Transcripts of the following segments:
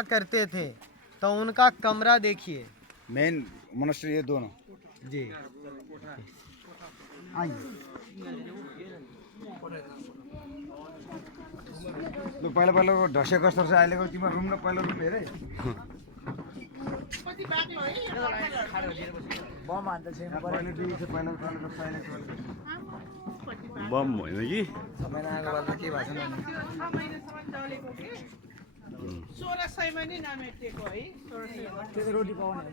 क्या करते थे, तो उनका कमरा देखिए। मेन मोनेस्ट्री ये दोनों जी आइए। लोग पहले पहले वो ढसे कस्तर से आइले को तिम्रो रुम न पहिलो रुम हेरे बम हान्दा छैन पहिले दुई से पहिलो पहिलो कस्तो आइले बम होइन कि समय नआएको बेला के भएको छैन। 1600 नि नामेटिएको है 1600 त्यो रोटी पाउने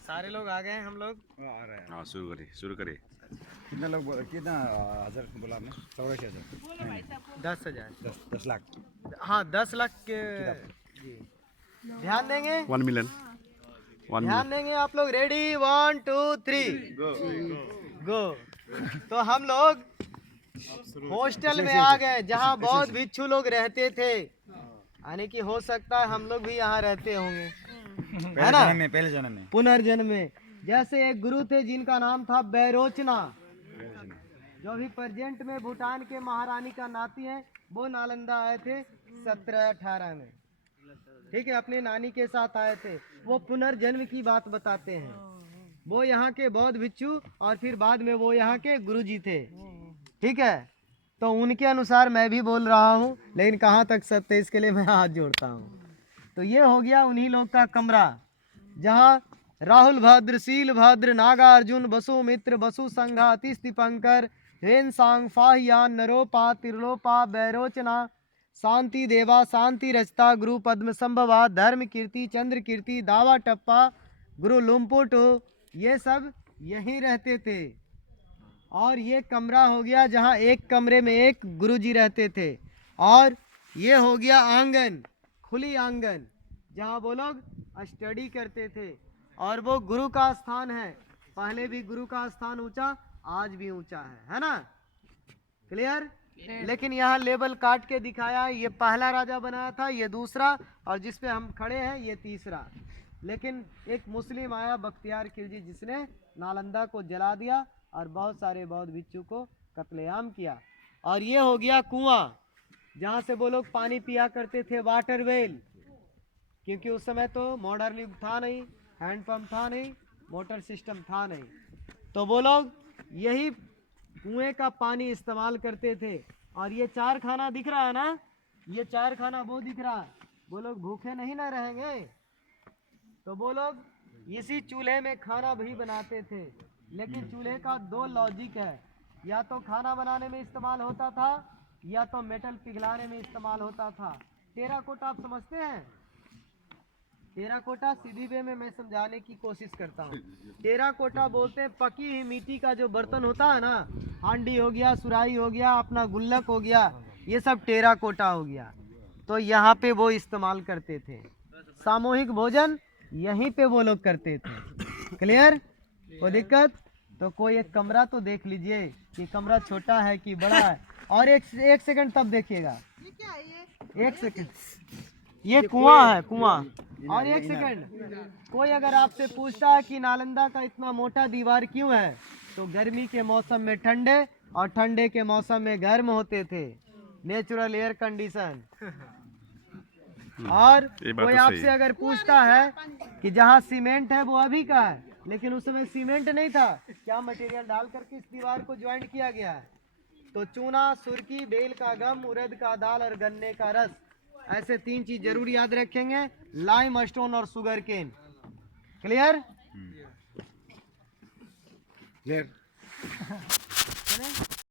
सारे लोग आ गए हैं हम लोग। आ रहा है हाँ सुरु करें कितना लोग कितना हजार बोला आपने 84,000 10,000 10 लाख हाँ 10 लाख के जी। ध्यान देंगे 1 मिलियन ध्यान देंगे आप लोग। रेडी 1 2 3 गो। तो हम लोग हॉस्टल में आ गए जहाँ बहुत भिक्षु लोग रहते थे, यानी कि हो सकता है हम लोग भी यहाँ रहते होंगे, है ना। पहले जन्म में पुनर्जन्म में जैसे एक गुरु थे जिनका नाम था बैरोचना, जो भी प्रेजेंट में भूटान के महारानी का नाती है। वो नालंदा आए थे 1718 में, ठीक है, अपने नानी के साथ आए थे। वो पुनर्जन्म की बात बताते हैं। वो यहाँ के बौद्ध भिक्षु और फिर बाद में वो यहाँ के गुरुजी थे, ठीक है। तो उनके अनुसार मैं भी बोल रहा हूँ, लेकिन कहाँ तक सत्य है इसके लिए मैं हाथ जोड़ता हूँ। तो ये हो गया उन्हीं लोग का कमरा, जहाँ राहुल भद्र, शील भद्र, नागार्जुन, वसु मित्र, वसु संघा, तीस्तिपंकर, हेन सांग, फाहियान, नरोपा, त्रिलोपा, बैरोचना, शांति देवा, शांति रचता, गुरु पद्म संभवा, धर्म कीर्ति, चंद्र कीर्ति, दावा टप्पा, गुरु लुम्पुटो, ये सब यहीं रहते थे। और ये कमरा हो गया जहाँ एक कमरे में एक गुरुजी रहते थे। और ये हो गया आंगन, खुली आंगन, जहाँ वो लोग स्टडी करते थे। और वो गुरु का स्थान है, पहले भी गुरु का स्थान ऊंचा, आज भी ऊंचा है ना। क्लियर। लेकिन यहाँ लेबल काट के दिखाया है, ये पहला राजा बनाया था, ये दूसरा, और जिस पे हम खड़े हैं ये तीसरा। लेकिन एक मुस्लिम आया बख्तियार खिलजी, जिसने नालंदा को जला दिया और बहुत सारे बौद्ध भिक्षु को कत्लेआम किया। और ये हो गया कुआं, जहाँ से वो लोग पानी पिया करते थे, वाटर वेल, क्योंकि उस समय तो मॉडर्न युग था नहीं, हैंडपम्प था नहीं, मोटर सिस्टम था नहीं, तो वो लोग यही कुएं का पानी इस्तेमाल करते थे। और ये 4 खाना दिख रहा है ना, ये 4 खाना वो दिख रहा है। वो लोग भूखे नहीं ना रहेंगे, तो वो लोग इसी चूल्हे में खाना भी बनाते थे। लेकिन चूल्हे का 2 लॉजिक है, या तो खाना बनाने में इस्तेमाल होता था, या तो मेटल पिघलाने में इस्तेमाल होता था। टेराकोटा आप समझते हैं? टेराकोटा सीधी वे में मैं समझाने की कोशिश करता हूँ। टेराकोटा बोलते हैं पकी हुई मिट्टी का जो बर्तन होता है ना, हांडी हो गया, सुराही हो गया, अपना गुल्लक हो गया, ये सब टेराकोटा हो गया। तो यहाँ पे वो इस्तेमाल करते थे। सामूहिक भोजन यहीं पे वो लोग करते थे। क्लियर? कोई दिक्कत? तो कोई एक कमरा तो देख लीजिए कि कमरा छोटा है कि बड़ा है। और एक सेकंड तब देखिएगा, एक सेकंड, ये कुआं है, कुआं। और एक सेकंड, कोई अगर आपसे पूछता है कि नालंदा का इतना मोटा दीवार क्यों है, तो गर्मी के मौसम में ठंडे और ठंडे के मौसम में गर्म होते थे, नेचुरल एयर कंडीशन। और कोई आपसे अगर पूछता है कि जहाँ सीमेंट है वो अभी का है, लेकिन उस समय सीमेंट नहीं था, क्या मटेरियल डाल करके इस दीवार को ज्वाइंट किया गया है, तो चूना, सुर्की, बेल का गम, उड़द का दाल और गन्ने का रस, ऐसे 3 चीज जरूर याद रखेंगे, लाइम स्टोन और शुगर केन। क्लियर? क्लियर